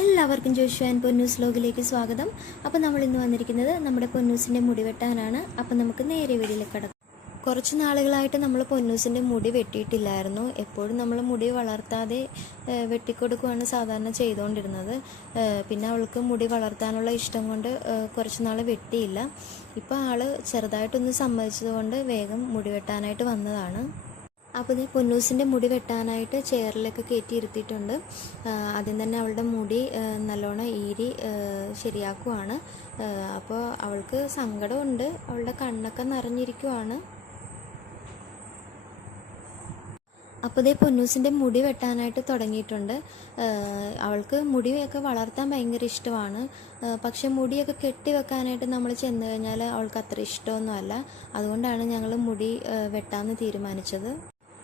എല്ലാവർക്കും ജോഷു ആൻഡ് പൊന്നൂസ് ലോഗിലേക്ക് സ്വാഗതം. അപ്പോൾ നമ്മൾ ഇന്ന് വന്നിരിക്കുന്നത് നമ്മുടെ പൊന്നൂസിന്റെ മുടി വെട്ടാനാണ്. അപ്പോൾ നമുക്ക് നേരെ വീടിലേക്ക് കിടക്കാം. കുറച്ച് നാളുകളായിട്ട് നമ്മൾ പൊന്നൂസിന്റെ മുടി വെട്ടിയിട്ടില്ലായിരുന്നു. എപ്പോഴും നമ്മൾ മുടി വളർത്താതെ വെട്ടിക്കൊടുക്കുകയാണ് സാധാരണ ചെയ്തുകൊണ്ടിരുന്നത്. പിന്നെ അവൾക്ക് മുടി വളർത്താനുള്ള ഇഷ്ടം കൊണ്ട് കുറച്ച് നാൾ വെട്ടിയില്ല. ഇപ്പോൾ ആൾ ചെറുതായിട്ടൊന്ന് സമ്മതിച്ചതുകൊണ്ട് വേഗം മുടി വെട്ടാനായിട്ട് വന്നതാണ്. അപ്പോൾ ഇത് പൊന്നൂസിന്റെ മുടി വെട്ടാനായിട്ട് ചെയറിലൊക്കെ കയറ്റി ഇരുത്തിയിട്ടുണ്ട്. ആദ്യം തന്നെ അവളുടെ മുടി നല്ലോണം ഈരി ശരിയാക്കുവാണ്. അപ്പോൾ അവൾക്ക് സങ്കടമുണ്ട്. അവളുടെ കണ്ണൊക്കെ നിറഞ്ഞിരിക്കുവാണ്. അപ്പോൾ ഇതേ പൊന്നൂസിന്റെ മുടി വെട്ടാനായിട്ട് തുടങ്ങിയിട്ടുണ്ട്. അവൾക്ക് മുടിയൊക്കെ വളർത്താൻ ഭയങ്കര ഇഷ്ടമാണ്. പക്ഷെ മുടിയൊക്കെ കെട്ടി വെക്കാനായിട്ട് നമ്മൾ ചെന്ന് കഴിഞ്ഞാൽ അവൾക്ക് അത്ര ഇഷ്ടമൊന്നുമല്ല. അതുകൊണ്ടാണ് ഞങ്ങൾ മുടി വെട്ടാമെന്ന് തീരുമാനിച്ചത്.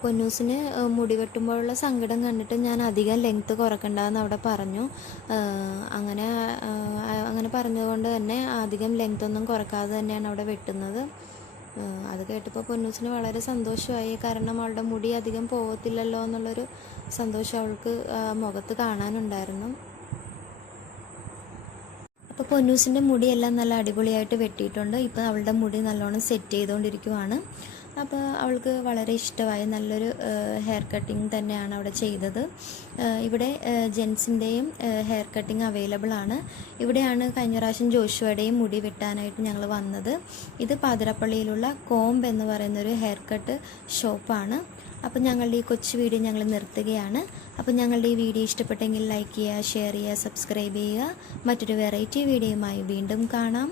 പൊന്നൂസിന് മുടി വെട്ടുമ്പോഴുള്ള സങ്കടം കണ്ടിട്ട് ഞാൻ അധികം ലെങ്ത്ത് കുറക്കണ്ടെന്ന് അവിടെ പറഞ്ഞു. അങ്ങനെ അങ്ങനെ പറഞ്ഞതുകൊണ്ട് തന്നെ അധികം ലെങ്ത് ഒന്നും കുറക്കാതെ തന്നെയാണ് അവിടെ വെട്ടുന്നത്. അത് കേട്ടപ്പോൾ പൊന്നൂസിന് വളരെ സന്തോഷമായി. കാരണം അവളുടെ മുടി അധികം പോകത്തില്ലല്ലോ എന്നുള്ളൊരു സന്തോഷം അവൾക്ക് മുഖത്ത് കാണാനുണ്ടായിരുന്നു. അപ്പോൾ പൊന്നൂസിന്റെ മുടിയെല്ലാം നല്ല അടിപൊളിയായിട്ട് വെട്ടിയിട്ടുണ്ട്. ഇപ്പോൾ അവളുടെ മുടി നല്ലോണം സെറ്റ് ചെയ്തുകൊണ്ടിരിക്കുവാണ് അപ്പോൾ അവൾക്ക് വളരെ ഇഷ്ടമായ. നല്ലൊരു ഹെയർ കട്ടിങ് തന്നെയാണ് അവിടെ ചെയ്തത്. ഇവിടെ ജെൻസിന്റെയും ഹെയർ കട്ടിങ് അവൈലബിൾ ആണ്. ഇവിടെയാണ് കഴിഞ്ഞ പ്രാവശ്യം ജോഷുവയുടെയും മുടി വെട്ടാനായിട്ട് ഞങ്ങൾ വന്നത്. ഇത് പാതിരപ്പള്ളിയിലുള്ള കോംബ് എന്ന് പറയുന്നൊരു ഹെയർ കട്ട് ഷോപ്പാണ് അപ്പോൾ ഞങ്ങളുടെ ഈ കൊച്ചു വീഡിയോ ഞങ്ങൾ നിർത്തുകയാണ്. അപ്പോൾ ഞങ്ങളുടെ ഈ വീഡിയോ ഇഷ്ടപ്പെട്ടെങ്കിൽ ലൈക്ക് ചെയ്യുക ഷെയർ ചെയ്യുക സബ്സ്ക്രൈബ് ചെയ്യുക. മറ്റൊരു വെറൈറ്റി വീഡിയോയുമായി വീണ്ടും കാണാം.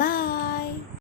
ബായ്